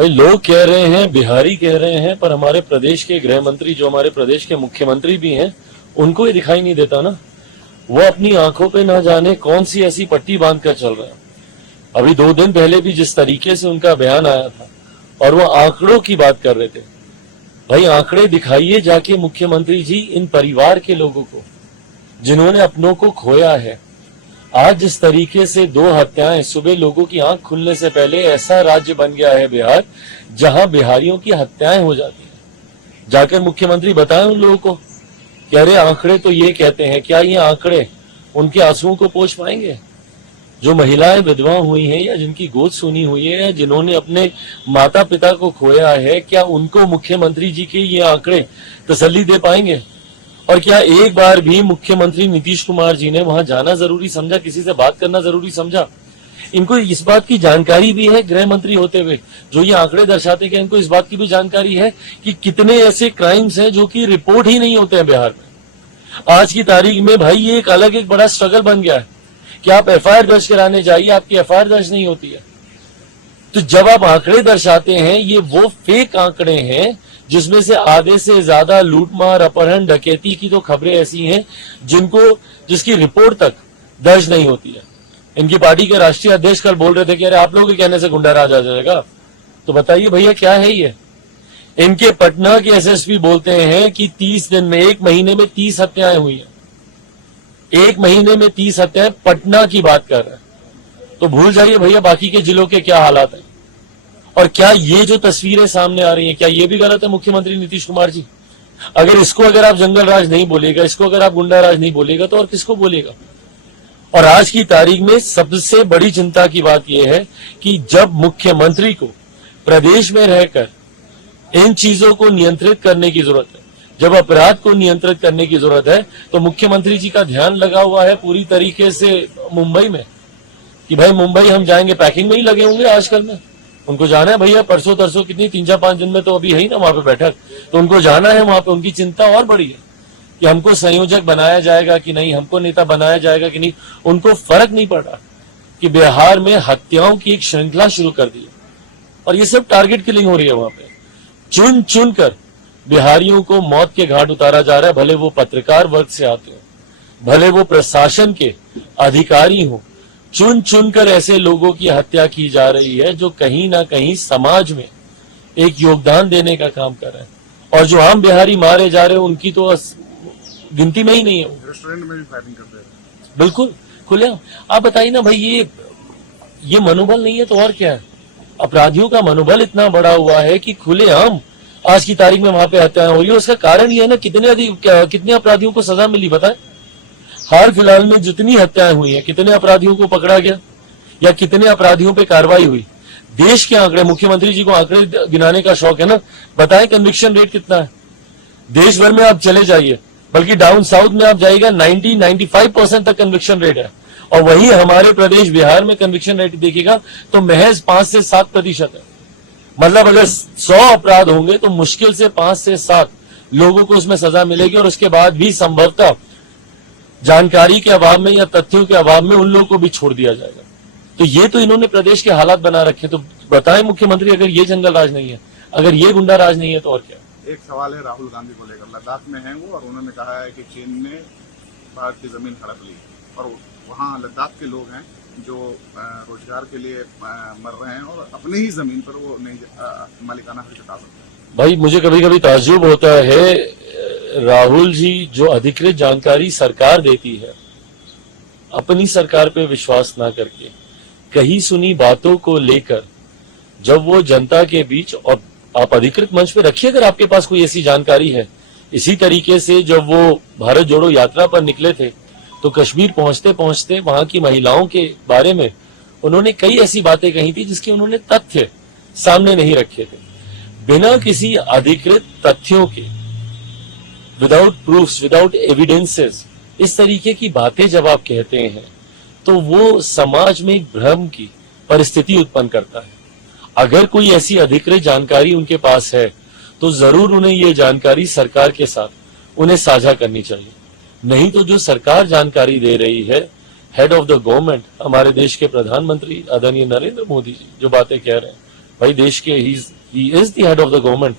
भाई लोग कह रहे हैं, बिहारी कह रहे हैं, पर हमारे प्रदेश के गृह मंत्री, जो हमारे प्रदेश के मुख्यमंत्री भी हैं, उनको ये दिखाई नहीं देता ना। वो अपनी आंखों पे ना जाने कौन सी ऐसी पट्टी बांध कर चल रहे हैं। अभी 2 दिन पहले भी जिस तरीके से उनका बयान आया था और वो आंकड़ों की बात कर रहे थे, भाई आंकड़े दिखाइए जाके मुख्यमंत्री जी इन परिवार के लोगों को जिन्होंने अपनों को खोया है। आज जिस तरीके से 2 हत्याएं, सुबह लोगों की आंख खुलने से पहले ऐसा राज्य बन गया है बिहार, जहां बिहारियों की हत्याएं हो जाती हैं। जाकर मुख्यमंत्री बताएं उन लोगों को कि अरे आंकड़े तो ये कहते हैं, क्या ये आंकड़े उनके आंसुओं को पोंछ पाएंगे? जो महिलाएं विधवा हुई हैं या जिनकी गोद सुनी हुई है या जिन्होंने अपने माता पिता को खोया है, क्या उनको मुख्यमंत्री जी के ये आंकड़े तसल्ली दे पाएंगे? और क्या एक बार भी मुख्यमंत्री नीतीश कुमार जी ने वहां जाना जरूरी समझा, किसी से बात करना जरूरी समझा? इनको इस बात की जानकारी भी है, गृह मंत्री होते हुए जो ये आंकड़े दर्शाते हैं, इनको इस बात की भी जानकारी है कि कितने ऐसे क्राइम्स हैं जो कि रिपोर्ट ही नहीं होते हैं बिहार में। आज की तारीख में भाई ये एक बड़ा स्ट्रगल बन गया है कि आप एफआईआर दर्ज कराने जाइए, आपकी एफआईआर दर्ज नहीं होती है। तो जब आप आंकड़े दर्शाते हैं, ये वो फेक आंकड़े हैं जिसमें से आधे से ज्यादा लूटमार, अपहरण, डकैती की तो खबरें ऐसी हैं जिसकी रिपोर्ट तक दर्ज नहीं होती है। इनकी पार्टी के राष्ट्रीय अध्यक्ष कल बोल रहे थे कि अरे आप लोगों के कहने से गुंडा राज आ जाएगा। तो बताइए भैया क्या है ये? इनके पटना के एसएसपी बोलते हैं कि 30 दिन में, 1 महीने में 30 हत्याएं हुई हैं। 1 महीने में 30 हत्याएं, पटना की बात कर रहे हैं। तो भूल जाइए भैया बाकी के जिलों के क्या हालात है। और क्या ये जो तस्वीरें सामने आ रही हैं, क्या ये भी गलत है मुख्यमंत्री नीतीश कुमार जी? अगर आप जंगल राज नहीं बोलेगा, इसको अगर आप गुंडा राज नहीं बोलेगा, तो और किसको बोलेगा? और आज की तारीख में सबसे बड़ी चिंता की बात यह है कि जब मुख्यमंत्री को प्रदेश में रहकर इन चीजों को नियंत्रित करने की जरूरत है, जब अपराध को नियंत्रित करने की जरूरत है, तो मुख्यमंत्री जी का ध्यान लगा हुआ है पूरी तरीके से मुंबई में कि भाई मुंबई हम जाएंगे, पैकिंग में ही लगे होंगे आजकल में। उनको जाना है भैया, परसों तरसों कितनी 3-4-5 दिन में तो अभी है ही ना वहां पे बैठक, तो उनको जाना है वहां पे। उनकी चिंता और बड़ी है कि हमको संयोजक बनाया जाएगा कि नहीं, हमको नेता बनाया जाएगा कि नहीं। उनको फर्क नहीं पड़ रहा कि बिहार में हत्याओं की एक श्रृंखला शुरू कर दी और ये सब टारगेट किलिंग हो रही है। वहां पे चुन चुन कर बिहारियों को मौत के घाट उतारा जा रहा है, भले वो पत्रकार वर्ग से आते हो, भले वो प्रशासन के अधिकारी हो। चुन चुन कर ऐसे लोगों की हत्या की जा रही है जो कहीं ना कहीं समाज में एक योगदान देने का काम कर रहे हैं। और जो आम बिहारी मारे जा रहे हैं उनकी तो गिनती में ही नहीं है। रेस्टोरेंट में भी फायरिंग करते हैं, बिल्कुल खुले। आप बताइए ना भाई, ये मनोबल नहीं है तो और क्या है? अपराधियों का मनोबल इतना बड़ा हुआ है कि खुलेआम आज की तारीख में वहां पे हत्याएं हो रही है। उसका कारण ये है ना, कितने अपराधियों को सजा मिली बताए? हाल फिलहाल में जितनी हत्याएं हुई हैं, कितने अपराधियों को पकड़ा गया या कितने अपराधियों पे कार्रवाई हुई? देश के आंकड़े, मुख्यमंत्री जी को आंकड़े गिनाने का शौक है ना, बताएं कन्विक्शन रेट कितना है? देश भर में आप चले जाइए, बल्कि डाउन साउथ में आप जाइएगा 90-95% तक कन्विक्शन रेट है। और वही हमारे प्रदेश बिहार में कन्विक्शन रेट देखिएगा तो महज 5 से 7% है। मतलब अगर 100 अपराध होंगे तो मुश्किल से 5 से 7 लोगों को उसमें सजा मिलेगी। और उसके बाद भी संभवतः जानकारी के अभाव में या तथ्यों के अभाव में उन लोगों को भी छोड़ दिया जाएगा। तो ये तो इन्होंने प्रदेश के हालात बना रखे। तो बताएं मुख्यमंत्री, अगर ये जंगल राज नहीं है, अगर ये गुंडा राज नहीं है, तो और क्या? एक सवाल है राहुल गांधी को लेकर। लद्दाख में हैं वो और उन्होंने कहा है कि चीन ने भारत की जमीन हड़प ली और वहाँ लद्दाख के लोग हैं जो रोजगार के लिए मर रहे हैं और अपनी ही जमीन पर वो नहीं मालिकाना हक जता सकते। भाई मुझे कभी कभी ताज्जुब होता है, राहुल जी जो अधिकृत जानकारी सरकार देती है, अपनी सरकार पे विश्वास ना करके कहीं सुनी बातों को लेकर जब वो जनता के बीच, और आप अधिकृत मंच पे रखिए अगर आपके पास कोई ऐसी जानकारी है। इसी तरीके से जब वो भारत जोड़ो यात्रा पर निकले थे तो कश्मीर पहुंचते पहुंचते वहां की महिलाओं के बारे में उन्होंने कई ऐसी बातें कही थी जिसके उन्होंने तथ्य सामने नहीं रखे थे। बिना किसी अधिकृत तथ्यों के, विदाउट प्रूफ्स, विदाउट एविडेंसेस, इस तरीके की बातें जब आप कहते हैं तो वो समाज में एक भ्रम की परिस्थिति उत्पन्न करता है। अगर कोई ऐसी अधिकृत जानकारी उनके पास है तो जरूर उन्हें ये जानकारी सरकार के साथ उन्हें साझा करनी चाहिए। नहीं तो जो सरकार जानकारी दे रही है, हेड ऑफ द गवर्नमेंट, हमारे देश के प्रधानमंत्री आदरणीय नरेंद्र मोदी जी जो बातें कह रहे हैं, भाई देश के he is the head of the government.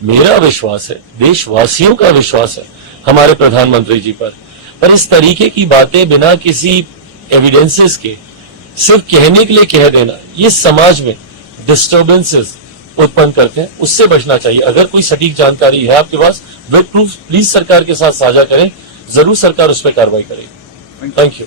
मेरा विश्वास है, देशवासियों का विश्वास है हमारे प्रधानमंत्री जी पर इस तरीके की बातें बिना किसी एविडेंसेस के सिर्फ कहने के लिए कह देना, ये समाज में डिस्टर्बेंसेस उत्पन्न करते हैं, उससे बचना चाहिए। अगर कोई सटीक जानकारी है आपके पास विद प्रूफ, प्लीज सरकार के साथ साझा करें, जरूर सरकार उस पर कार्रवाई करेगी। Thank you.